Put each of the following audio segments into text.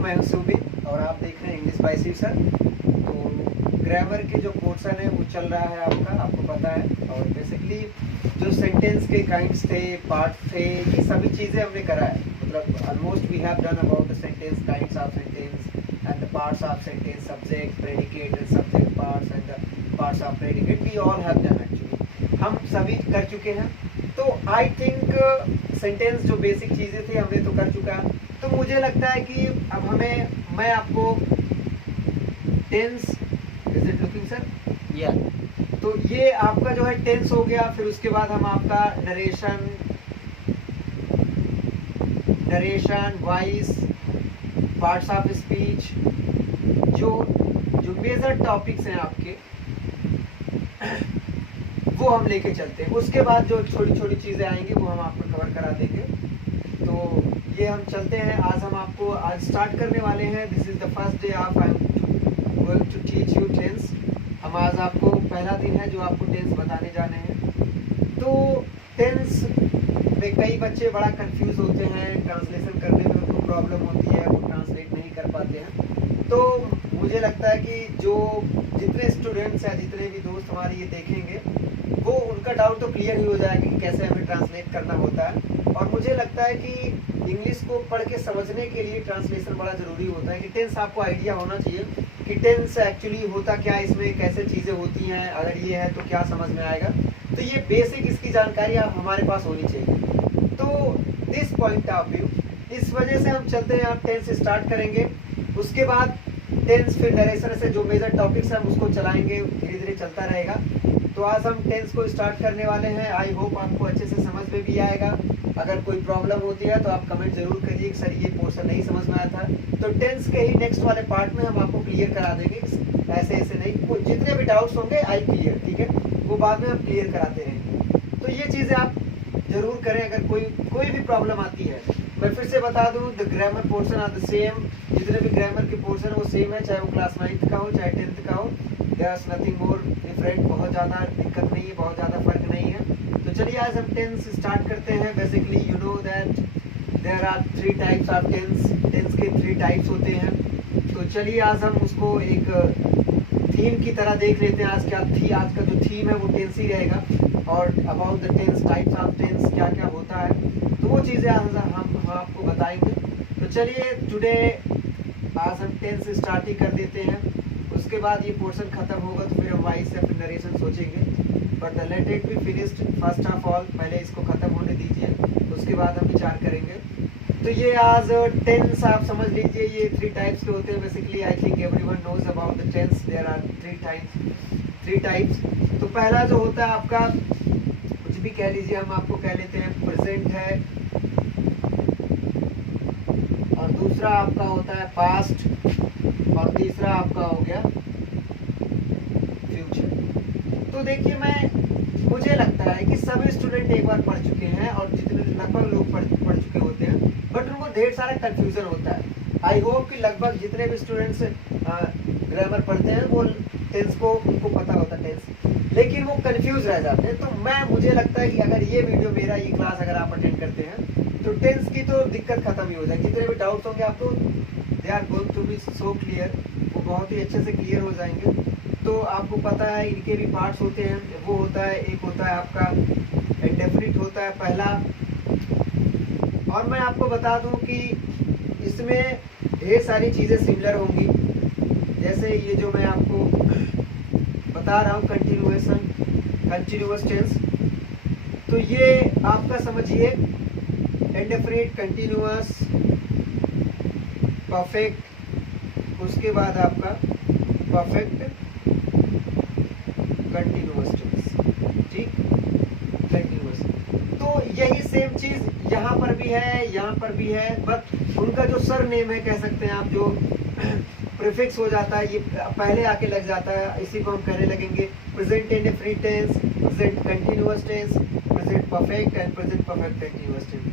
मैं हूं सुबिन और आप देख रहे हैं इंग्लिश बाय शिव सर। तो ग्रामर के जो पोर्शन है वो चल रहा है आपको पता है। और बेसिकली जो सेंटेंस के काइंड्स थे, पार्ट थे, ये सभी चीज़ें हमने करा है। मतलब almost we have done about the sentence, kinds of sentence and the parts of sentence, subject, predicate and subject parts and the parts of predicate, we all have done actually, हम सभी कर चुके हैं। तो आई थिंक सेंटेंस जो basic चीज़ें थी हमने तो कर चुका है। तो मुझे लगता है कि अब मैं आपको tense, is it looking sir? या तो ये आपका जो है टेंस हो गया। फिर उसके बाद हम आपका narration, voice, parts of speech, जो मेजर टॉपिक्स हैं आपके वो हम लेके चलते हैं। उसके बाद जो छोटी छोटी चीज़ें आएंगी वो हम आपको कवर करा देंगे। तो ये हम चलते हैं। आज स्टार्ट करने वाले हैं। This is the first day of I am going to teach you tense. हम आज आपको पहला दिन है जो आपको टेंस बताने जाने हैं। तो टेंस में कई बच्चे बड़ा कंफ्यूज होते हैं, ट्रांसलेशन करने में उनको प्रॉब्लम होती है, वो ट्रांसलेट नहीं कर पाते हैं। तो मुझे लगता है कि जो जितने स्टूडेंट्स या जितने भी दोस्त हमारे ये देखेंगे वो उनका डाउट तो क्लियर ही हो जाएगा कि कैसे हमें ट्रांसलेट करना होता है। और मुझे लगता है कि इंग्लिश को पढ़ के समझने के लिए ट्रांसलेशन बड़ा ज़रूरी होता है कि टेंस आपको आइडिया होना चाहिए कि टेंस एक्चुअली होता क्या, इसमें कैसे चीज़ें होती हैं, अगर ये है तो क्या समझ में आएगा। तो ये बेसिक इसकी जानकारी आप हमारे पास होनी चाहिए। तो दिस पॉइंट ऑफ व्यू, इस वजह से हम चलते हैं। आप टेंस स्टार्ट करेंगे, उसके बाद टेंस फिर नरेशन से जो मेजर टॉपिक्स हैं हम उसको चलाएंगे, धीरे धीरे चलता रहेगा। तो आज हम टेंस को स्टार्ट करने वाले हैं। आई होप आपको अच्छे से समझ में भी आएगा। अगर कोई प्रॉब्लम होती है तो आप कमेंट जरूर करिए कि सर ये पोर्शन नहीं समझ में आया था। तो टेंस के ही नेक्स्ट वाले पार्ट में हम आपको क्लियर करा देंगे, ऐसे नहीं, वो जितने भी डाउट्स होंगे आई क्लियर, ठीक है, वो बाद में हम क्लियर कराते रहेंगे। तो ये चीज़ें आप जरूर करें। अगर कोई भी प्रॉब्लम आती है, मैं फिर से बता दूं, the grammar portion are the same. जितने भी ग्रामर के पोर्शन है वो सेम है, चाहे वो क्लास 9th का हो चाहे 10th का हो। देयर नथिंग मोर डिफरेंट, बहुत ज़्यादा दिक्कत नहीं है, बहुत ज़्यादा फर्क नहीं है। तो चलिए आज हम टेंस स्टार्ट करते हैं। Basically you know that there are 3 types of tense. Tense के 3 टाइप्स होते हैं। तो चलिए आज हम उसको एक थीम की तरह देख लेते हैं। आज का जो थीम है वो टेंस ही रहेगा, और about the tense, types of tense क्या क्या होता है, तो वो चीज़ें आज हम आपको बताएंगे। तो चलिए टुडे आज हम टेंस स्टार्ट ही कर देते हैं। उसके बाद ये पोर्शन खत्म होगा तो फिर हम वॉइस या फिर नरेशन सोचेंगे। But let it be finished first of all, पहले इसको ख़त्म होने दीजिए, उसके बाद हम विचार करेंगे। तो ये आज टेंस आप समझ लीजिए, ये 3 टाइप्स के होते हैं। Basically I think everyone knows about the tense. There are 3 types. तो पहला जो होता है आपका, कुछ भी कह लीजिए, हम आपको कह लेते हैं प्रेजेंट है, और दूसरा आपका होता है पास्ट, और तीसरा आपका हो गया फ्यूचर। तो देखिए, मुझे लगता है कि सभी स्टूडेंट एक बार पढ़ चुके हैं, और जितने लगभग लोग पढ़ चुके होते हैं, बट उनको ढेर सारा कंफ्यूजन होता है। आई होप कि लगभग जितने भी स्टूडेंट्स ग्रामर पढ़ते हैं वो टेंस को उनको पता होता है टेंस, लेकिन वो कंफ्यूज रह जाते हैं। तो मुझे लगता है कि अगर ये वीडियो मेरा ये क्लास अगर आप अटेंड करते हैं तो टेंस की तो दिक्कत खत्म ही हो जाएगी। जितने भी डाउट्स होंगे आपको, they are going to be so clear, वो बहुत ही अच्छे से क्लियर हो जाएंगे। तो आपको पता है इनके भी पार्ट्स होते हैं। वो होता है, एक होता है आपका इंडेफिनिट होता है पहला। और मैं आपको बता दूं कि इसमें ढेर सारी चीज़ें सिमिलर होंगी। जैसे ये जो मैं आपको बता रहा हूँ कंटिन्यूअस टेंस, तो ये आपका समझिए इंडेफिनिट, कंटिन्यूअस, परफेक्ट, उसके बाद आपका परफेक्ट कंटिन्यूअस टेंस, ठीक, कंटिन्यूअस। तो यही सेम चीज़ यहाँ पर भी है, यहाँ पर भी है, बट उनका जो सर नेम है कह सकते हैं आप, जो प्रीफिक्स हो जाता है, ये पहले आके लग जाता है, इसी को हम कहने लगेंगे present indefinite tense, present continuous tense, present perfect and present perfect continuous tense.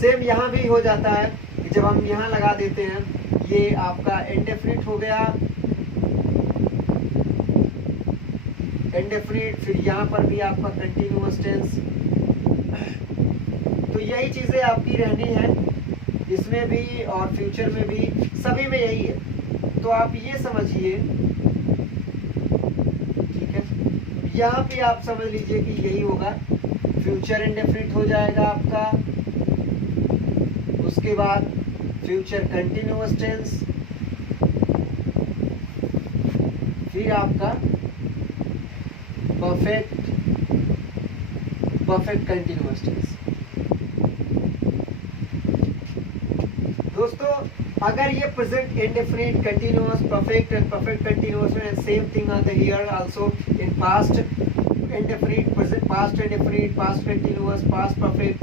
Same यहाँ भी हो जाता है कि जब हम यहाँ लगा देते हैं, ये आपका इंडेफिनिट हो गया, इंडेफिनिट, फिर यहाँ पर भी आपका कंटिन्यूअस टेंस। तो यही चीज़ें आपकी रहनी है। इसमें भी और फ्यूचर में भी, सभी में यही है। तो आप ये समझिए, ठीक है, यहाँ पे आप समझ लीजिए कि यही होगा, फ्यूचर इंडेफिनिट हो जाएगा आपका, उसके बाद फ्यूचर कंटिन्यूअस टेंस, फिर आपका परफेक्ट कंटिन्यूअस टेंस। दोस्तों अगर ये present indefinite, continuous, perfect and perfect continuous and same thing are the here also in past indefinite, present past indefinite, past continuous, past perfect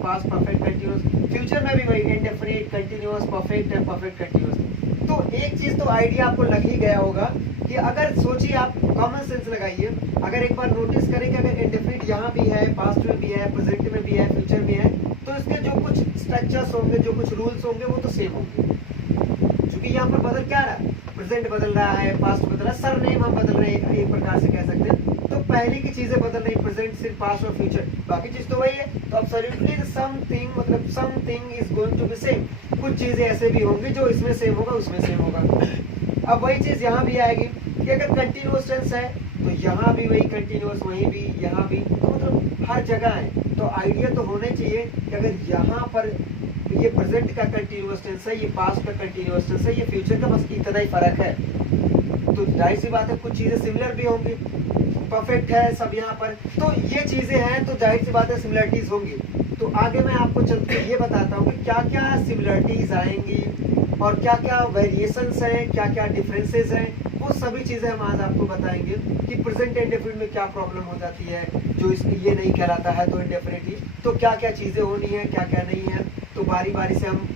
continuous, future में भी वही indefinite, continuous, perfect and perfect continuous. तो एक चीज तो idea आपको लग ही गया होगा कि अगर सोचिए, आप कॉमन सेंस लगाइए, अगर एक बार नोटिस करें कि अगर इंडेफिनिट यहाँ भी है, पास्ट में भी है, प्रेजेंट में भी है, फ्यूचर में है, तो इसके जो कुछ स्ट्रक्चर्स होंगे, जो कुछ रूल्स होंगे वो तो सेम होंगे। क्योंकि यहाँ पर बदल क्या रहा है, प्रेजेंट बदल रहा है, पास्ट बदल रहा है, सरनेम हम बदल रहे हैं, एक प्रकार से कह सकते हैं। तो पहले की चीजें बदल रही, प्रेजेंट सिर्फ, पास्ट और फ्यूचर, बाकी चीज तो वही है। तो एब्सोल्युटली समथिंग, मतलब something is going to be same. कुछ चीजें ऐसे भी होंगी जो इसमें सेम होगा, उसमें सेम होगा। अब वही चीज यहाँ भी आएगी कि अगर कंटिन्यूअस टेंस है तो यहाँ भी वही कंटिन्यूअस, वहीं भी, यहाँ भी, तो मतलब हर जगह है। तो आइडिया तो होना चाहिए कि अगर यहाँ पर ये प्रेजेंट का कंटिन्यूअस टेंस है, ये पास्ट का कंटिन्यूअस टेंस है, ये फ्यूचर का, बस इतना ही फर्क है। तो जाहिर सी बात है कुछ चीजें सिमिलर भी होंगी, परफेक्ट है सब यहाँ पर, तो ये चीजें हैं, तो जाहिर सी बात है सिमिलरिटीज होंगी। तो आगे मैं आपको चलते ये बताता हूँ कि क्या क्या सिमिलरिटीज आएंगी और क्या क्या वेरिएशंस हैं, क्या क्या डिफरेंसेस हैं, वो सभी चीजें हम आज आपको बताएंगे कि प्रेजेंट इंडेफिनिट में क्या प्रॉब्लम हो जाती है, जो इसमें ये नहीं कहलाता है तो इंडेफिनिटली, तो क्या क्या चीजें होनी है, क्या क्या नहीं है। तो बारी बारी से हम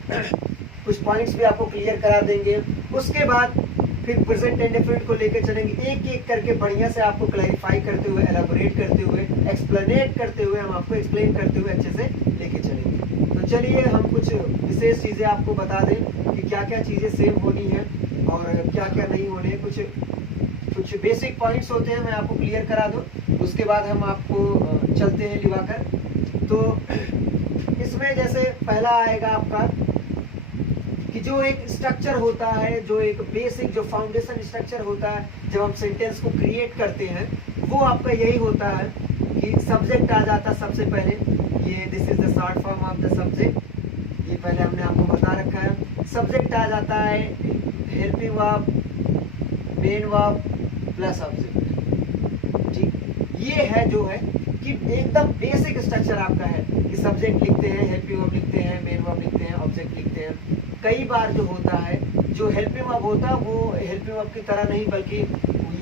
कुछ पॉइंट्स भी आपको क्लियर करा देंगे। उसके बाद फिर प्रेजेंट इंडेफिनिट को लेकर चलेंगे, एक एक करके बढ़िया से आपको क्लैरिफाई करते हुए, एलाबोरेट करते हुए, एक्सप्लेनेट करते हुए, हम आपको एक्सप्लेन करते हुए अच्छे से लेके चलेंगे। तो चलिए हम कुछ विशेष चीज़ें आपको बता दें कि क्या क्या चीज़ें सेम होनी है और क्या क्या नहीं होने। कुछ बेसिक पॉइंट्स होते हैं, मैं आपको क्लियर करा दूँ, उसके बाद हम आपको चलते हैं लिवाकर। तो इसमें जैसे पहला आएगा आपका कि जो एक स्ट्रक्चर होता है, जो एक बेसिक, जो फाउंडेशन स्ट्रक्चर होता है जब हम सेंटेंस को क्रिएट करते हैं, वो आपका यही होता है कि सब्जेक्ट आ जाता है सबसे पहले। ये this is the short form of the subject, ये पहले हमने आपको बता रखा है। सब्जेक्ट आ जाता है, helping verb, main verb plus object. ठीक, ये है जो है कि एकदम बेसिक स्ट्रक्चर आपका है कि सब्जेक्ट लिखते हैं, हेल्पिंग वर्ब लिखते हैं, मेन वर्ब लिखते हैं, ऑब्जेक्ट लिखते हैं। कई बार जो होता है, जो हेल्पिंग वर्ब होता है वो हेल्पिंग वर्ब की तरह नहीं, बल्कि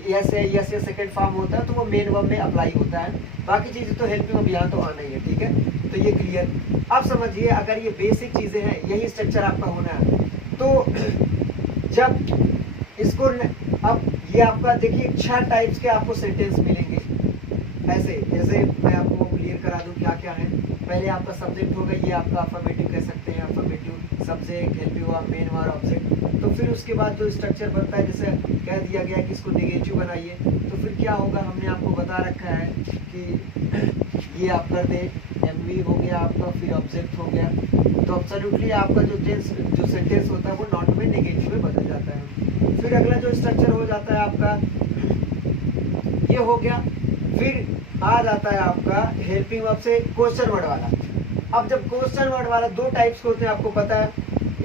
यस या सेकंड फॉर्म होता है, तो वो मेन वर्ब में अप्लाई होता है। बाकी चीजें तो हेल्पिंग वर्ब यहाँ तो आना ही है। ठीक है, तो ये क्लियर। अब समझिए, अगर ये बेसिक चीजें हैं, यही स्ट्रक्चर आपका होना है, तो जब इसको अब ये आपका देखिए 6 टाइप्स के आपको सेंटेंस मिलेंगे। ऐसे जैसे मैं आपको क्लियर करा दूं क्या क्या है। पहले आपका सब्जेक्ट होगा, ये आपका अल्फाबेटिक कह सकते हैं, alphabetic subject, helping verb, main verb, object. तो फिर उसके बाद जो स्ट्रक्चर बनता है, जैसे कह दिया गया कि इसको नेगेटिव बनाइए, तो फिर क्या होगा, हमने आपको बता रखा है कि ये आप कर दे, एमवी हो गया आपका, फिर ऑब्जेक्ट हो गया। तो एब्सोल्युटली आपका जो सेंटेंस होता है वो नॉट में नेगेटिव में बदल जाता है। फिर अगला जो स्ट्रक्चर हो जाता है आपका, ये हो गया। फिर आ जाता है आपका हेल्पिंग वर्ब से क्वेश्चन वर्ड वाला। अब जब क्वेश्चन वर्ड वाला 2 टाइप्स के होते हैं, आपको पता है।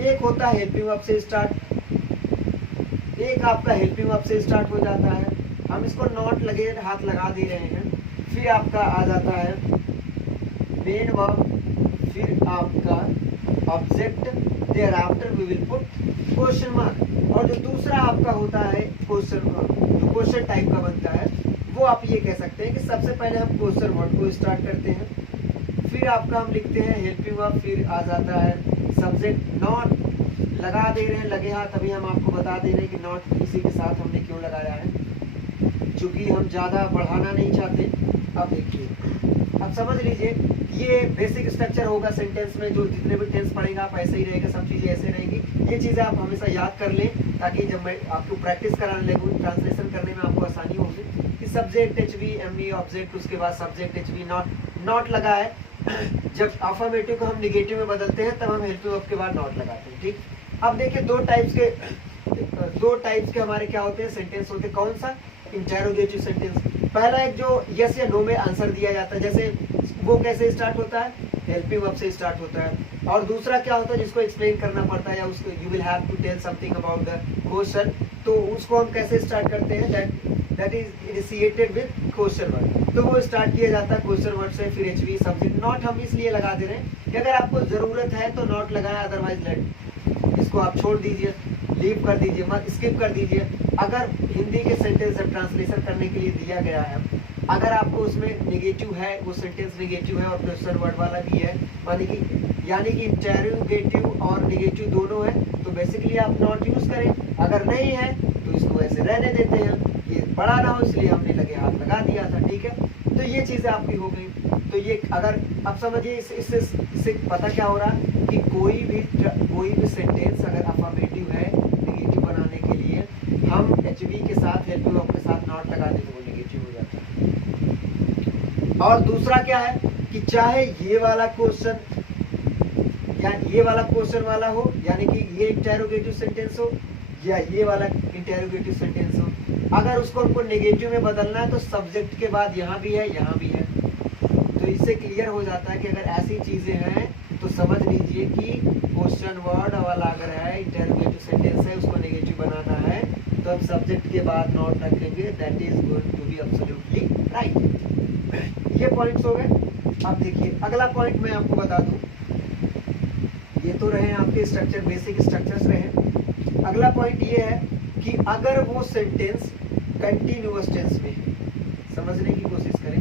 एक होता है हेल्पिंग वर्ब से स्टार्ट, एक आपका हेल्पिंग वर्ब से स्टार्ट हो जाता है, हम इसको नॉट लगे हाथ लगा दे रहे हैं। फिर आपका आ जाता है मेन वर्ब, फिर आपका object, there after we will put question mark. और जो दूसरा आपका होता है क्वेश्चन टाइप का बनता है, वो आप ये कह सकते हैं कि सबसे पहले हम क्वेश्चन वर्ड को स्टार्ट करते हैं, फिर आपका हम लिखते हैं हेल्पिंग वर्ब, फिर आ जाता है सब्जेक्ट। नॉट लगा दे रहे हैं लगे हाथ, अभी हम आपको बता दे रहे हैं कि नॉट इसी के साथ हमने क्यों लगाया है, क्योंकि हम ज़्यादा बढ़ाना नहीं चाहते। अब देखिए, अब समझ लीजिए, ये बेसिक स्ट्रक्चर होगा सेंटेंस में, जो जितने भी टेंस पढ़ेंगे आप ऐसे ही रहेगा, सब चीज़ें ऐसे रहेंगी। ये चीज़ें आप हमेशा याद कर लें, ताकि जब मैं आपको प्रैक्टिस कराने लगूँ, ट्रांसलेशन करने में आपको आसानी होगी। कि सब्जेक्ट एचवी, एमवी, ऑब्जेक्ट, उसके बाद सब्जेक्ट एचवी, नॉट लगा है, जब अफर्मेटिव को हम निगेटिव में बदलते हैं तब हम हेल्पिंग वर्ब के बाद नॉट लगाते हैं। ठीक, अब देखिए दो टाइप्स के हमारे क्या होते हैं, सेंटेंस होते हैं। कौन सा? Interrogative sentence. पहला एक जो यस या नो में आंसर दिया जाता है, जैसे वो कैसे स्टार्ट होता है, हेल्पिंग वर्ब से स्टार्ट होता है। और दूसरा क्या होता है जिसको एक्सप्लेन करना पड़ता है, या उसको you will have to tell something about the question, तो उसको हम कैसे स्टार्ट करते हैं, that is initiated with question word. तो वो स्टार्ट किया जाता है क्वेश्चन वर्ड से, फिर एचवी सब्जेक्ट। नॉट हम इसलिए लगा दे रहे हैं कि अगर आपको जरूरत है तो नॉट लगाएं, अदरवाइज लेट, इसको आप छोड़ दीजिए, लीव कर दीजिए, मत स्किप कर दीजिए। अगर हिंदी के सेंटेंस ट्रांसलेशन करने के लिए दिया गया है, अगर आपको उसमें नेगेटिव है, वो सेंटेंस नेगेटिव है और क्वेश्चन वर्ड वाला भी है, यानी कि इंटेरोगेटिव और नेगेटिव दोनों है, तो बेसिकली आप नॉट यूज करें। अगर नहीं है तो इसको ऐसे रहने देते हैं, ये बड़ा ना हो इसलिए हमने लगे हाथ लगा दिया था। ठीक है, तो ये चीजें आपकी हो गई। तो ये अगर आप समझिए, इससे पता क्या हो रहा कि कोई भी सेंटेंस अगर अफर्मेटिव है नेगेटिव बनाने के लिए, हम एचवी के साथ, हेल्पिंग वर्ब के साथ नॉट लगा दें तो वो नेगेटिव हो जाता है। और दूसरा क्या है कि चाहे ये वाला क्वेश्चन या ये वाला क्वेश्चन वाला हो, यानी कि ये इंटेरोगेटिव सेंटेंस हो या ये वाला इंटेरोगेटिव सेंटेंस हो, अगर उसको हमको नेगेटिव में बदलना है तो सब्जेक्ट के बाद यहाँ भी है, यहाँ भी है। तो इससे क्लियर हो जाता है कि अगर ऐसी चीजें हैं तो समझ लीजिए कि क्वेश्चन वर्ड वाला अगर है, इंटेरोगेटिव सेंटेंस है, उसको नेगेटिव बनाना है तो अब सब्जेक्ट के बाद नॉट रखेंगे, that is going to be absolutely right. ये पॉइंट्स हो गए। अब देखिए अगला पॉइंट मैं आपको बता दूं, ये तो रहे आपके स्ट्रक्चर, बेसिक स्ट्रक्चर्स रहे। अगला पॉइंट ये है कि अगर वो सेंटेंस कंटिन्यूअस टेंस में, समझने की कोशिश करें,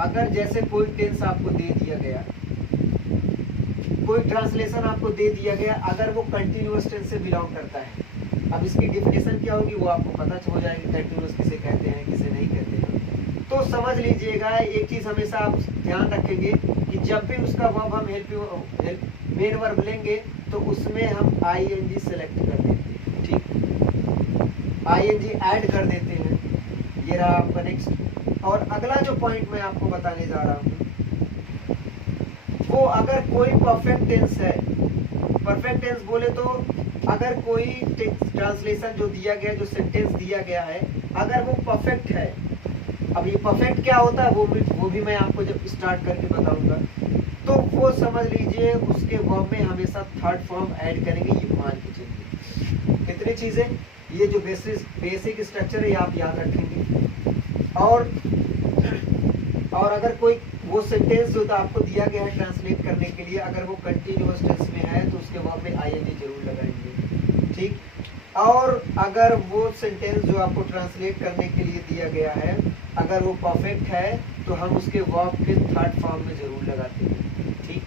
अगर जैसे कोई टेंस आपको दे दिया गया, कोई ट्रांसलेशन आपको दे दिया गया, अगर वो कंटिन्यूअस टेंस से बिलोंग करता है, अब इसकी डिफिनेशन क्या होगी वो आपको पता हो जाएगी, कंटिन्यूअस किसे कहते हैं किसे नहीं कहते हैं। तो समझ लीजिएगा एक चीज हमेशा आप ध्यान रखेंगे कि जब भी उसका वर्ब हम मेन वर्ब लेंगे तो उसमें हम आईएनजी सेलेक्ट कर देते हैं। ठीक, आईएनजी ऐड कर देते हैं। ये रहा आपका नेक्स्ट। और अगला जो पॉइंट मैं आपको बताने जा रहा हूँ, वो अगर कोई परफेक्ट टेंस है, परफेक्ट टेंस बोले तो अगर कोई ट्रांसलेशन जो दिया गया, जो सेंटेंस दिया गया है, अगर वो परफेक्ट है, अब ये परफेक्ट क्या होता है वो भी मैं आपको जब स्टार्ट करके बताऊंगा, तो वो समझ लीजिए उसके वर्ब में हमेशा थर्ड फॉर्म ऐड करेंगे। ये मान के चलिए कितनी चीजें, ये जो बेसिक स्ट्रक्चर है ये आप याद रखेंगे। और अगर कोई वो सेंटेंस जो आपको दिया गया है ट्रांसलेट करने के लिए, अगर वो कंटिन्यूअस टेंस में है तो उसके वर्ब में आईएनजी जरूर लगाएंगे। ठीक, और अगर वो सेंटेंस जो आपको ट्रांसलेट करने के लिए दिया गया है, अगर वो परफेक्ट है तो हम उसके वर्ब के थर्ड फॉर्म में जरूर लगाते हैं। ठीक,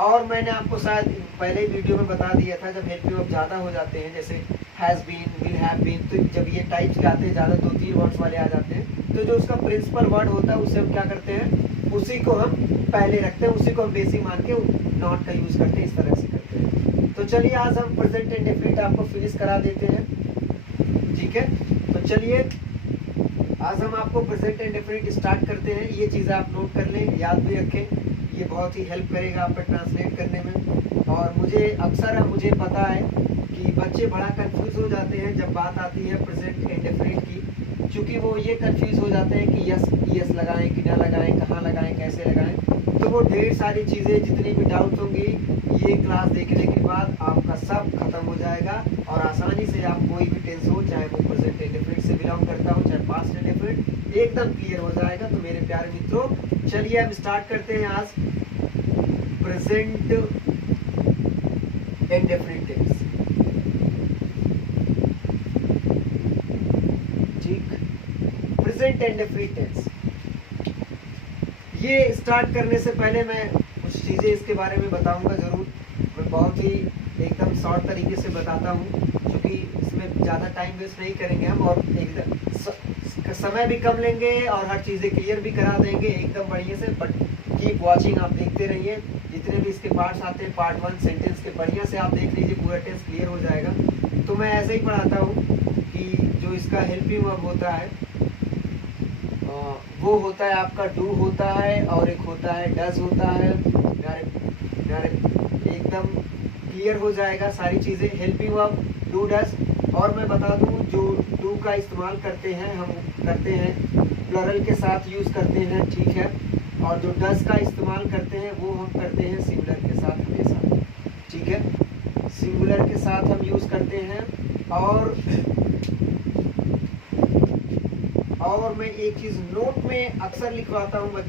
और मैंने आपको शायद पहले वीडियो में बता दिया था, जब हेल्पिंग वर्ब ज़्यादा हो जाते हैं, जैसे has been, will have been, तो जब ये टाइप्स के आते हैं ज़्यादा 2-3 वर्ड्स वाले आ जाते हैं, तो जो उसका प्रिंसिपल वर्ड होता है उसे हम क्या करते हैं, उसी को हम पहले रखते हैं, उसी को हम बेसिक मान के नॉट का यूज़ करते हैं, इस तरह से करते हैं। तो चलिए आज हम प्रेजेंट इंडेफिनिट आपको फिनिश करा देते हैं। ठीक है, तो चलिए आज हम आपको प्रेजेंट इंडेफिनिट स्टार्ट करते हैं। ये चीज़ें आप नोट कर लें, याद भी रखें, ये बहुत ही हेल्प करेगा आप पर ट्रांसलेट करने में। और मुझे पता है कि बच्चे बड़ा कंफ्यूज हो जाते हैं जब बात आती है प्रेजेंट इंडेफिनिट की, क्योंकि वो ये कंफ्यूज हो जाते हैं कि यस लगाएं कि ना लगाएं, कहाँ लगाएं, कैसे लगाएं। तो वो ढेर सारी चीज़ें, जितनी भी डाउट होंगी, ये क्लास देखने के बाद आपका सब खत्म हो जाएगा और आसानी से आप कोई भी टेंस हो, चाहे वो प्रेजेंट इंडेफिनिट से बिलोंग करता हो, चाहे पास्ट इंडेफिनिट, एकदम क्लियर हो जाएगा। तो मेरे प्यारे मित्रों, चलिए हम स्टार्ट करते हैं आज प्रेजेंट इंडेफिनिट टेंस। ठीक, प्रेजेंट इंडेफिनिट टेंस। ये स्टार्ट करने से पहले मैं कुछ चीज़ें इसके बारे में बताऊंगा ज़रूर। मैं बहुत ही एकदम शॉर्ट तरीके से बताता हूँ, क्योंकि इसमें ज़्यादा टाइम वेस्ट नहीं करेंगे हम, और एकदम समय भी कम लेंगे और हर चीज़ें क्लियर भी करा देंगे एकदम बढ़िया से। बट कीप वॉचिंग, आप देखते रहिए, जितने भी इसके पार्ट्स आते हैं, पार्ट 1 सेंटेंस के बढ़िया से आप देख लीजिए, पूरा टेंस क्लियर हो जाएगा। तो मैं ऐसे ही पढ़ाता हूँ कि जो इसका हेल्पिंग वर्ब होता है, वो होता है आपका डू होता है और एक होता है डज होता है। प्यारे प्यारे एकदम क्लियर हो जाएगा सारी चीज़ें। Helping verb do does. और मैं बता दूं जो डू का इस्तेमाल करते हैं हम करते हैं प्लरल के साथ यूज़ करते हैं, ठीक है। और जो डज का इस्तेमाल करते हैं वो हम करते हैं सिंगुलर के साथ हमेशा, ठीक है। सिंगुलर के साथ हम यूज़ करते हैं। और मैं एक चीज़ नोट में अक्सर लिखवाता हूँ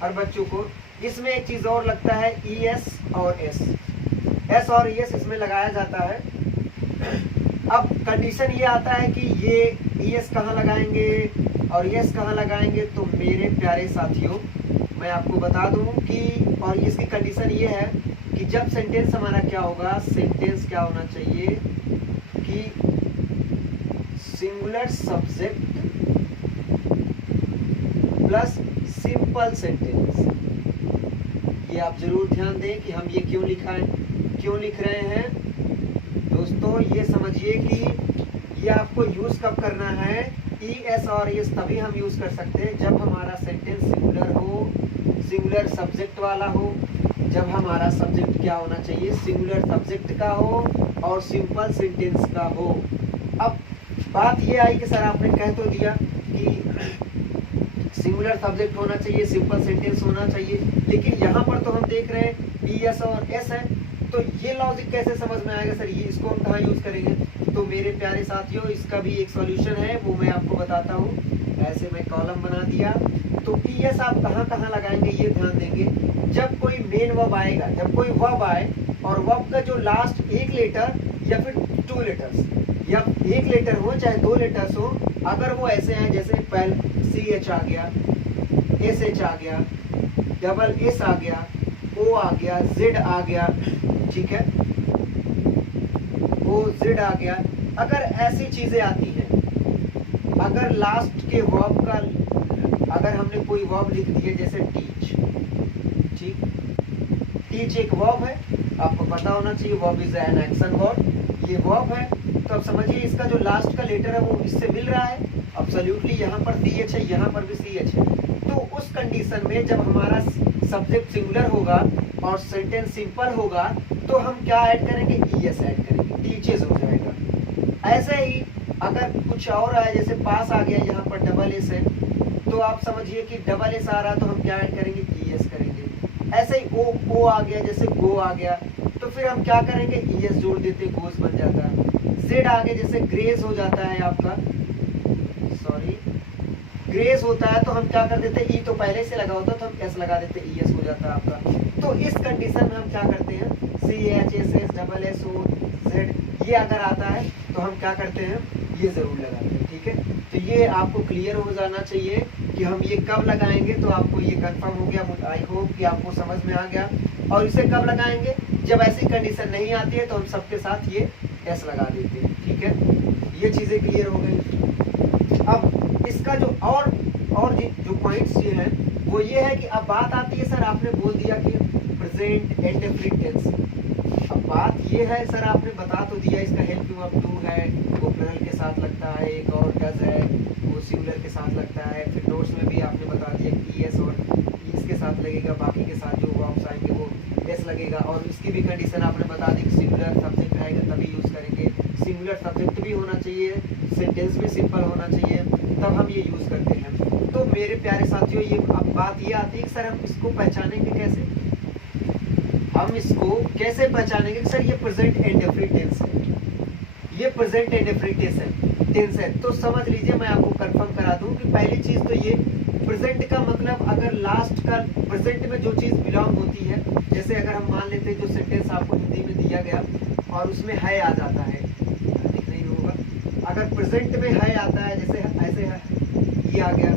हर बच्चों को, इसमें एक चीज़ और लगता है ES और S और ES इसमें लगाया जाता है। अब कंडीशन ये आता है कि ये ES कहाँ लगाएंगे और ES कहाँ लगाएंगे। तो मेरे प्यारे साथियों मैं आपको बता दूं कि और इसकी कंडीशन ये है कि जब सेंटेंस हमारा क्या होगा, सेंटेंस क्या होना चाहिए कि singular subject plus simple sentence. ये आप जरूर ध्यान दें कि हम ये क्यों लिख रहे हैं दोस्तों। ये समझिए कि ये आपको यूज कब करना है, ES और ES तभी हम यूज कर सकते हैं जब हमारा सेंटेंस सिंगुलर हो, सिंगुलर सब्जेक्ट वाला हो। जब हमारा सब्जेक्ट क्या होना चाहिए, सिंगुलर सब्जेक्ट का हो और सिंपल सेंटेंस का हो। अब बात ये आई कि सर आपने कह तो दिया कि सिंगुलर सब्जेक्ट होना चाहिए, सिंपल सेंटेंस होना चाहिए, लेकिन यहाँ पर तो हम देख रहे हैं ES और S है। तो ये लॉजिक कैसे समझ में आएगा सर, ये इसको हम कहाँ यूज करेंगे। तो मेरे प्यारे साथियों इसका भी एक सॉल्यूशन है, वो मैं आपको बताता हूँ। ऐसे मैं कॉलम बना दिया। तो ES आप कहाँ कहाँ लगाएंगे ये ध्यान देंगे। जब कोई मेन वर्ब आएगा, जब कोई वर्ब आए और वर्ब का जो लास्ट एक लेटर या फिर 2 लेटर्स या एक लेटर हो चाहे 2 लेटर्स हो, अगर वो ऐसे हैं जैसे पहले CH आ गया, SH आ गया, डबल S आ गया, O आ गया, Z आ गया, ठीक है, OZ आ गया। अगर ऐसी चीजें आती हैं, अगर लास्ट के वर्ब का अगर हमने कोई वर्ब लिख दिया जैसे टीच, ठीक, टीच एक वर्ब है, आपको पता होना चाहिए verb is an action verb. ये वर्ब है तो अब समझिए इसका जो लास्ट का लेटर है वो इससे मिल रहा है। एब्सोल्युटली यहाँ पर CH है, यहाँ पर भी CH है। तो उस कंडीशन में जब हमारा सब्जेक्ट सिंगुलर होगा और सेंटेंस सिंपल होगा तो हम क्या ऐड करेंगे, ES ऐड करेंगे, टीचेस हो जाएगा। ऐसे ही अगर कुछ और आया जैसे पास आ गया, यहाँ पर डबल S है, तो आप समझिए कि डबल S आ रहा तो हम क्या ऐड करेंगे, ES करेंगे। ऐसे ही O आ गया, जैसे गो आ गया तो फिर हम क्या करेंगे, ES जोड़ देते, गोस बन जाता है। Z आगे जैसे ग्रेस हो जाता है आपका, सॉरी ग्रेस होता है तो हम क्या कर देते, E तो पहले से लगा होता तो हम S लगा देते, ES हो जाता है आपका। तो इस कंडीशन में हम क्या करते हैं, CH SS double SO Z ये अगर आता है तो हम क्या करते हैं, ये जरूर लगाते हैं, ठीक है। तो ये आपको क्लियर हो जाना चाहिए कि हम ये कब लगाएंगे। तो आपको ये कंफर्म हो गया, आई होप कि आपको समझ में आ गया। और इसे कब लगाएंगे, जब ऐसी कंडीशन नहीं आती है तो हम सबके साथ ये S लगा देते हैं, ठीक है। ये चीजें क्लियर हो गई। अब इसका जो और जो पॉइंट्स ये हैं वो ये है कि अब बात आती है, सर आपने बोल दिया कि प्रेजेंट इंडेफिनिट टेंस। अब बात ये है, सर आपने बता तो दिया इसका हेल्पिंग वर्ब टू है, वो प्लरल के साथ लगता है, एक और डज है वो सिंगुलर के साथ लगता है। फिर नोट्स में भी आपने बता दिया कि ES और ES के साथ लगेगा, बाकी के साथ जो वर्ब्स आएंगे वो S लगेगा। और इसकी भी कंडीशन आपने बता दी कि सिंगुलर सब्जेक्ट आएगा तभी यूज करेंगे, सिंगुलर सब्जेक्ट भी होना चाहिए, सेंटेंस भी सिंपल होना चाहिए, तब हम ये यूज करते हैं। तो मेरे प्यारे साथियों ये अब बात ये आती है कि सर हम इसको पहचानेंगे कैसे, हम इसको कैसे पहचानेंगे कि सर ये प्रेजेंट इंडेफिनिट टेंस है, ये प्रेजेंट इंडेफिनिट टेंस है। तो समझ लीजिए मैं आपको कंफर्म करा दूं कि पहली चीज तो ये प्रेजेंट का मतलब अगर लास्ट का प्रेजेंट में जो चीज बिलोंग होती है, जैसे अगर हम मान लेते हैं जो सेंटेंस आपको हिंदी में दिया गया और उसमें है आ जाता है, दिख नहीं होगा, अगर प्रेजेंट में है आता है जैसे ऐसे है ये आ गया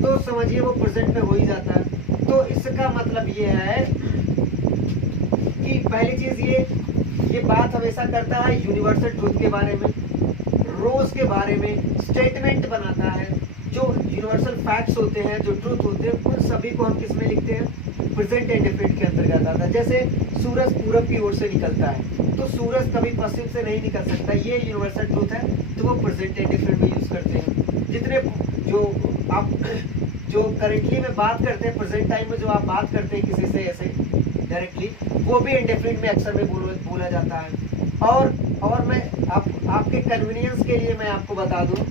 तो समझिए वो प्रेजेंट में हो ही जाता है। तो इसका मतलब ये है कि पहली चीज ये बात हमेशा करता है यूनिवर्सल ट्रूथ के बारे में, रोज के बारे में स्टेटमेंट बनाता है। जो यूनिवर्सल फैक्ट्स होते हैं, जो ट्रूथ होते हैं, उन सभी को हम किस में लिखते हैं, प्रेजेंट इंडेफिनिट के अंतर्गत आता है। जैसे सूरज पूरब की ओर से निकलता है तो सूरज कभी पश्चिम से नहीं निकल सकता, ये यूनिवर्सल ट्रूथ है, तो वो प्रेजेंट इंडेफिनिट में यूज करते हैं। जितने जो आप जो करेंटली में बात करते हैं, प्रेजेंट टाइम में जो आप बात करते हैं किसी से ऐसे डायरेक्टली, वो भी इंडेफिनिट में अक्सर में बोला जाता है। और मैं आपके कन्वीनियंस के लिए मैं आपको बता दूं,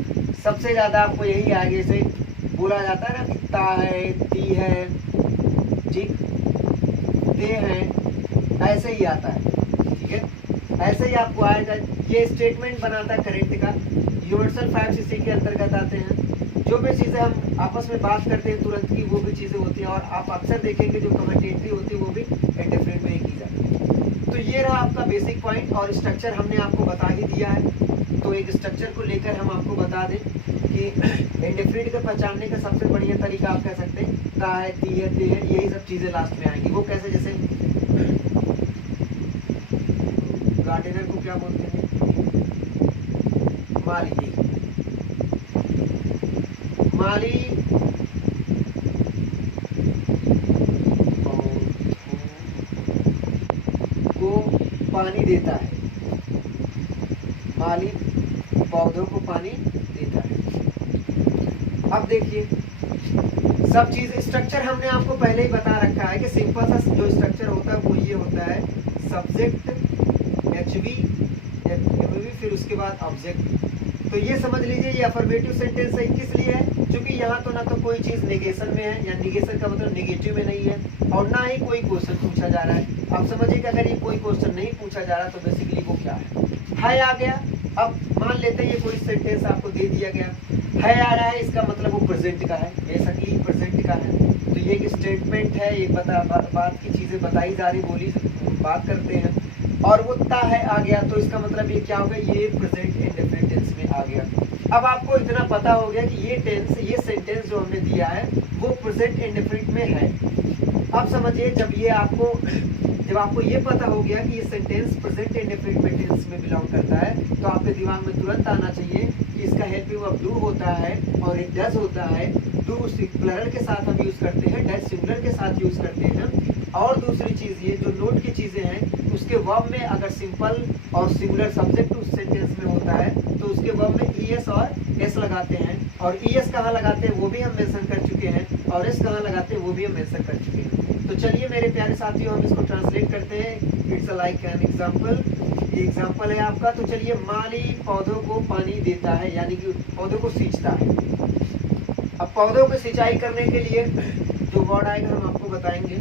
सबसे ज़्यादा आपको यही आगे से बोला जाता है ना कि ता है, ती है, ठीक, ते हैं, ऐसे ही आता है, ठीक है, ऐसे ही आपको आएगा। ये स्टेटमेंट बनाता है करेंट का। यूनिवर्सल फैक्ट्स इसी के अंतर्गत आते हैं। जो भी चीज़ें हम आपस में बात करते हैं तुरंत की, वो भी चीज़ें होती हैं, और आप अक्सर देखेंगे जो कमेंटेटरी होती है वो भी इंडेफिनिट में ही की जाती है। तो ये रहा आपका बेसिक पॉइंट, और स्ट्रक्चर हमने आपको बता ही दिया है। तो एक स्ट्रक्चर को लेकर हम आपको बता दें कि इंडेफिनिट को पहचानने का सबसे बढ़िया तरीका आप कह सकते हैं ता है, ती है, ते है, यही सब चीज़ें लास्ट में आएंगी। वो कैसे, जैसे गार्डनर को क्या बोलते हैं, माली, माली को पानी देता है, माली पौधों को पानी देता है। अब देखिए सब चीज स्ट्रक्चर हमने आपको पहले ही बता रखा है कि सिंपल सा जो स्ट्रक्चर होता है वो ये होता है, सब्जेक्ट एचवी, फिर उसके बाद ऑब्जेक्ट। तो ये समझ लीजिए ये अफर्मेटिव सेंटेंस है, किस लिए है, क्योंकि यहाँ तो ना तो कोई चीज नेगेशन में है, या नेगेशन का मतलब नेगेटिव में नहीं है, और ना ही कोई क्वेश्चन पूछा जा रहा है। आप समझिए कि अगर ये कोई क्वेश्चन नहीं पूछा जा रहा तो बेसिकली वो क्या है आ गया। अब मान लेते हैं ये कोई सेंटेंस आपको दे दिया गया, है आ रहा है, इसका मतलब वो प्रेजेंट का है, बेसिकली प्रेजेंट का है। तो ये एक स्टेटमेंट है, ये बात की चीजें बताई जा रही, बोली बात करते हैं, और वो ता है आ गया, तो इसका मतलब ये क्या हो गया, ये प्रेजेंट इंडेफिनिट टेंस में आ गया। अब आपको इतना पता हो गया कि ये टेंस, ये सेंटेंस जो हमने दिया है वो प्रेजेंट इंडेफिनिट में है। अब समझिए जब आपको ये पता हो गया कि ये सेंटेंस प्रेजेंट इंडेफिनिट टेंस में बिलोंग करता है, तो आपके दिमाग में तुरंत आना चाहिए कि इसका हेल्पिंग वर्ब डू होता है और एक डज होता है। डू प्लरल के साथ हम यूज करते हैं, डज सिंगुलर के साथ यूज करते हैं। और दूसरी चीज ये जो नोट की चीजें हैं, उसके वर्ब में अगर सिंपल और सिंगुलर सब्जेक्ट उस सेंटेंस में होता है तो उसके वर्ब में ईएस और एस लगाते हैं, और ईएस कहाँ लगाते हैं वो भी हम मेंशन कर चुके हैं, और एस कहाँ लगाते हैं वो भी हम मेंशन कर चुके हैं। तो चलिए मेरे प्यारे साथियों, हम इसको ट्रांसलेट करते हैं। इट्स लाइक एन एग्जाम्पल, ये एग्जाम्पल है आपका। तो चलिए, माली पौधों को पानी देता है, यानी कि पौधों को सींचता है। अब पौधों को सिंचाई करने के लिए जो वर्ड आएगा हम आपको बताएंगे।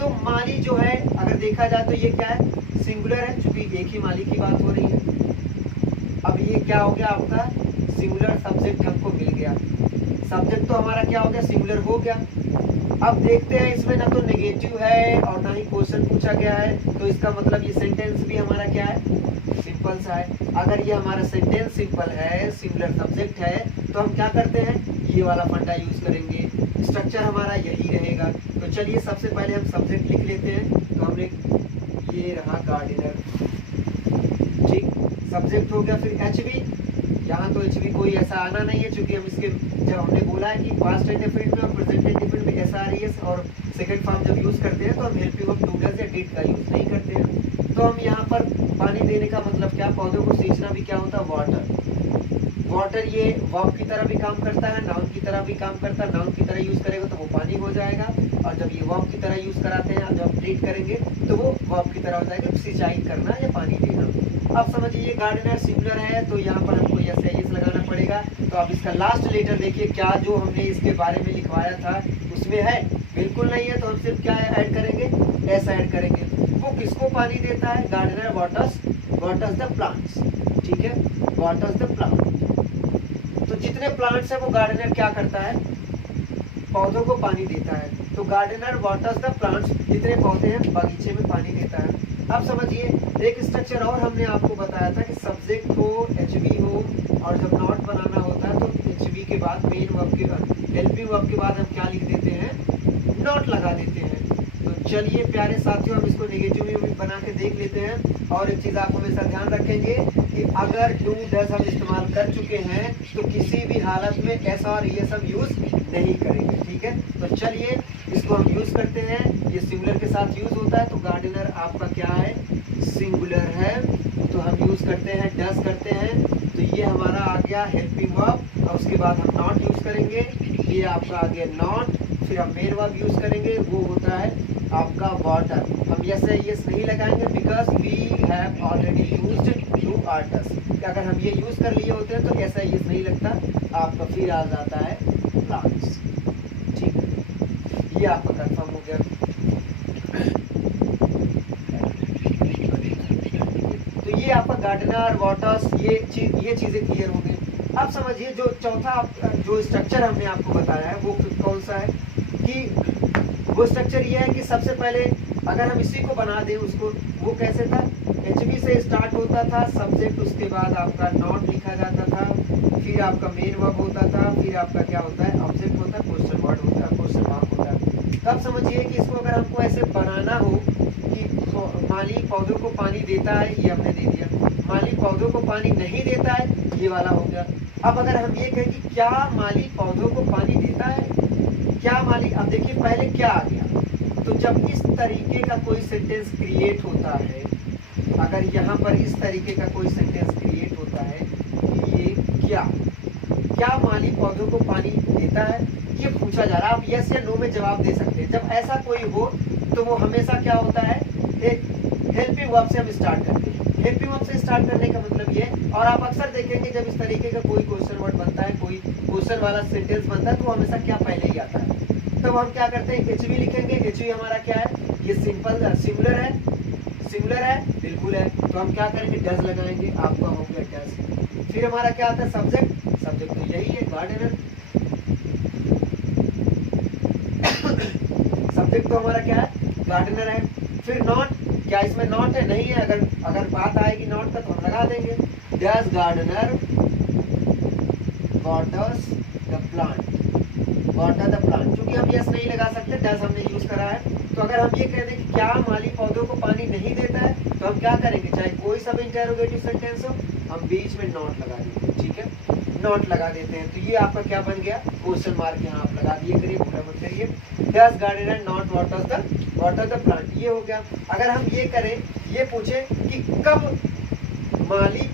तो माली जो है, अगर देखा जाए तो ये क्या है, सिंगुलर है, चूंकि एक ही माली की बात हो रही है। अब ये क्या हो गया आपका, सिंगुलर सब्जेक्ट हमको मिल गया। सब्जेक्ट तो हमारा क्या हो गया, सिंगुलर हो गया। अब देखते हैं, इसमें ना तो नेगेटिव है और ना ही क्वेश्चन पूछा गया है, तो इसका मतलब ये सेंटेंस भी हमारा क्या है, सिंपल सा है। अगर ये हमारा सेंटेंस सिंपल है, सिंगुलर सब्जेक्ट है, तो हम क्या करते हैं, ये वाला फंडा यूज करेंगे, स्ट्रक्चर हमारा यही रहेगा। तो चलिए सबसे पहले हम सब्जेक्ट लिख लेते हैं। तो हमने ये रहा गार्डनर, ठीक, सब्जेक्ट हो गया। फिर एचवी, यहाँ तो एचवी कोई ऐसा आना नहीं है, क्योंकि हम इसके जब हमने बोला है कि पास्ट इंडेफिनिट में और प्रेजेंट इंडेफिनिट में एसआरईएस और सेकंड फॉर्म जब यूज करते हैं तो हम हेल्पिंग ऑफ डू डज या डिड का यूज नहीं करते हैं। तो हम यहाँ पर पानी देने का मतलब क्या, पौधों को सींचना भी क्या होता है, वाटर। वाटर ये वर्ब की तरह भी काम करता है, नाउन की तरह भी काम करता है। नाउन की तरह यूज करेगा तो वो पानी हो जाएगा, और जब ये वर्ब की तरह यूज कराते हैं, जब ट्रीट करेंगे तो वो वर्ब की तरह हो जाएगा, सिंचाई करना या पानी देना। अब समझिए ये गार्डनर सिंगुलर है, तो यहाँ पर हमको यस या यस लगाना पड़ेगा। तो अब इसका लास्ट लेटर देखिए, क्या जो हमने इसके बारे में लिखवाया था उसमें है, बिल्कुल नहीं है। तो हम सिर्फ क्या ऐड करेंगे, एस ऐड करेंगे। वो किसको पानी देता है, गार्डनर वाटर्स द प्लांट्स, ठीक है, वाटर्स द प्लांट। तो जितने प्लांट्स है वो गार्डनर क्या करता है, पौधों को पानी देता है। तो गार्डनर वाटर्स द प्लांट्स, जितने पौधे हैं बगीचे में पानी देता है। अब समझिए एक स्ट्रक्चर और हमने आपको बताया था कि सब्जेक्ट हो, एचवी हो, और जब नॉट बनाना होता है तो एचवी के बाद मेन वर्ब के बाद, हेल्पिंग वर्ब के बाद हम क्या लिख देते हैं, नॉट लगा देते हैं। तो चलिए प्यारे साथियों, हम इसको नेगेटिव में बना के देख लेते हैं। और एक चीज आप हमेशा ध्यान रखेंगे कि अगर डू डज हम इस्तेमाल कर चुके हैं तो किसी भी हालत में एस और ये सब यूज नहीं करेंगे, ठीक है। तो चलिए इसको हम यूज करते हैं, ये सिंगुलर के साथ यूज होता है, तो गार्डनर आपका क्या है, सिंगुलर है, तो हम यूज करते हैं डज करते हैं, तो ये हमारा आ गया हेल्पिंग वर्ब। और उसके बाद हम नॉट यूज करेंगे, ये आपका आ गया नॉट। फिर हम मेन वर्ब यूज करेंगे, वो होता है आपका वाटर। हम यस नहीं लगाएंगे because we have already used to or does. अगर हम ये यूज कर लिए होते हैं तो ऐसा यस नहीं लगता आपका, फिर आ जाता है प्लांट्स। ठीक है, ये आपका कंफर्म हो गया। तो ये आपका गार्डनर, वाटर्स, ये चीजें क्लियर हो गई। अब समझिए जो चौथा जो स्ट्रक्चर हमने आपको बताया है वो कौन सा है, कि वो स्ट्रक्चर ये है कि सबसे पहले अगर हम इसी को बना दें उसको, वो कैसे था, HV से स्टार्ट होता था सब्जेक्ट, उसके बाद आपका नॉट लिखा जाता था, फिर आपका मेन वर्ब होता था, फिर आपका क्या होता है, ऑब्जेक्ट होता है, क्वेश्चन वर्ड होता है, क्वेश्चन मार्क होता है। तब समझिए कि इसको अगर हमको ऐसे बनाना हो कि माली पौधों को पानी देता है, ये हमने दे दिया, माली पौधों को पानी नहीं देता है, ये वाला हो गया। अब अगर हम ये कहें कि क्या माली पौधों को पानी देता है, क्या माली, अब देखिए पहले क्या आ गया, तो जब इस तरीके का कोई सेंटेंस क्रिएट होता है, अगर यहाँ पर इस तरीके का कोई सेंटेंस क्रिएट होता है, ये क्या माली पौधों को पानी देता है, ये पूछा जा रहा है। आप यस या नो में जवाब दे सकते हैं। जब ऐसा कोई हो तो वो हमेशा क्या होता है, एक हेल्पिंग वर्ब से हम स्टार्ट करते हैं। हेल्पिंग वर्ब से स्टार्ट करने का मतलब ये, और आप अक्सर देखेंगे जब इस तरीके का कोई क्वेश्चन वर्ड बनता है, कोई क्वेश्चन वाला सेंटेंस बनता है, तो हमेशा क्या पहले ही आता है। तब हम क्या करते हैं, HV लिखेंगे। HV हमारा क्या है, ये सिंपल सिंगुलर है, बिल्कुल है, तो हम क्या करेंगे, डज लगाएंगे, आपका हो गया डज। फिर हमारा क्या आता है, सब्जेक्ट तो यही है गार्डनर, सब्जेक्ट तो हमारा क्या है, गार्डनर है। फिर नॉट, क्या इसमें नॉट है, नहीं है, अगर बात आएगी नॉट का तो हम लगा देंगे, does gardener waters the plant, water the plant. क्योंकि हम यस नहीं लगा सकते, डज हमने यूज करा है। तो अगर हम ये कह दें कि क्या माली पौधों को पानी नहीं देता है, तो हम क्या करेंगे, चाहे कोई सा भी इंटेरोगेटिव सेंटेंस हो, हम बीच में नॉट लगा देंगे। ठीक है, नॉट लगा देते हैं, तो ये आपका क्या बन गया, क्वेश्चन मार्क यहाँ आप लगा दिए करिए, पूरा मत करिए। Does gardener not water the plant, ये हो गया। अगर हम ये करें, ये पूछे कि कब माली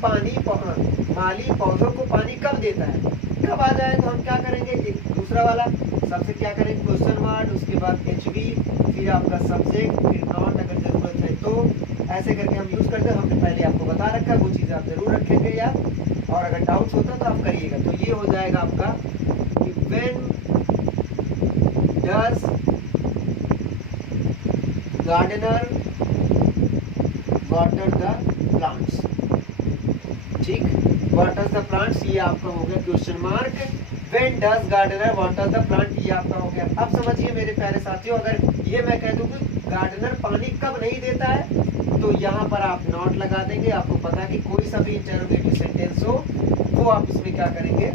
पौधों को पानी कब देता है, कब आ जाए, तो हम क्या करेंगे, एक दूसरा वाला सबसे क्या करेंगे, क्वेश्चन वर्ड, उसके बाद HV, फिर आपका सब्जेक्ट, फिर नॉट अगर जरूरत है तो, ऐसे करके हम यूज करते हैं। हमने पहले आपको बता रखा है, वो चीज़ आप जरूर रखेंगे यार, और अगर डाउट्स होता तो आप करिएगा। तो ये हो जाएगा आपका कि when does gardener water the plants, ठीक, वाटर द प्लांट्स, ये आपका हो गया question mark. When does gardener water the plant, ये आपका हो गया। अब समझिए मेरे प्यारे साथियों, अगर ये मैं कह दूं कि गार्डनर पानी कब नहीं देता है, तो यहाँ पर आप नॉट लगा देंगे। आपको पता है कि कोई सा भी इंटरोगेटिव सेंटेंस हो वो आप इसमें क्या करेंगे,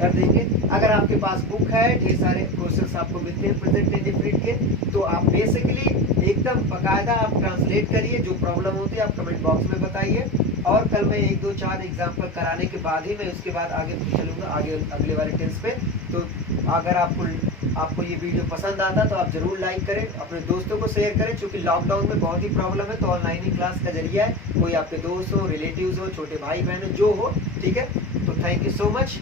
कर देंगे। अगर आपके पास बुक है, ढेर सारे क्वेश्चंस आपको मिलते हैं प्रेजेंट इंडेफिनिट के, तो आप बेसिकली एकदम बकायदा आप ट्रांसलेट करिए। जो प्रॉब्लम होती है आप कमेंट बॉक्स में बताइए, और कल मैं 1 2 4 एग्जाम्पल कराने के बाद ही मैं उसके बाद आगे चलूँगा, आगे अगले वाले टेंस पे। तो अगर आपको ये वीडियो पसंद आता तो आप जरूर लाइक करें, अपने दोस्तों को शेयर करें, क्योंकि लॉकडाउन में बहुत ही प्रॉब्लम है। तो ऑनलाइन ही क्लास का जरिया है, कोई आपके दोस्त हो, रिलेटिव्स हो, छोटे भाई बहन हो, जो हो, ठीक है। तो थैंक यू सो मच।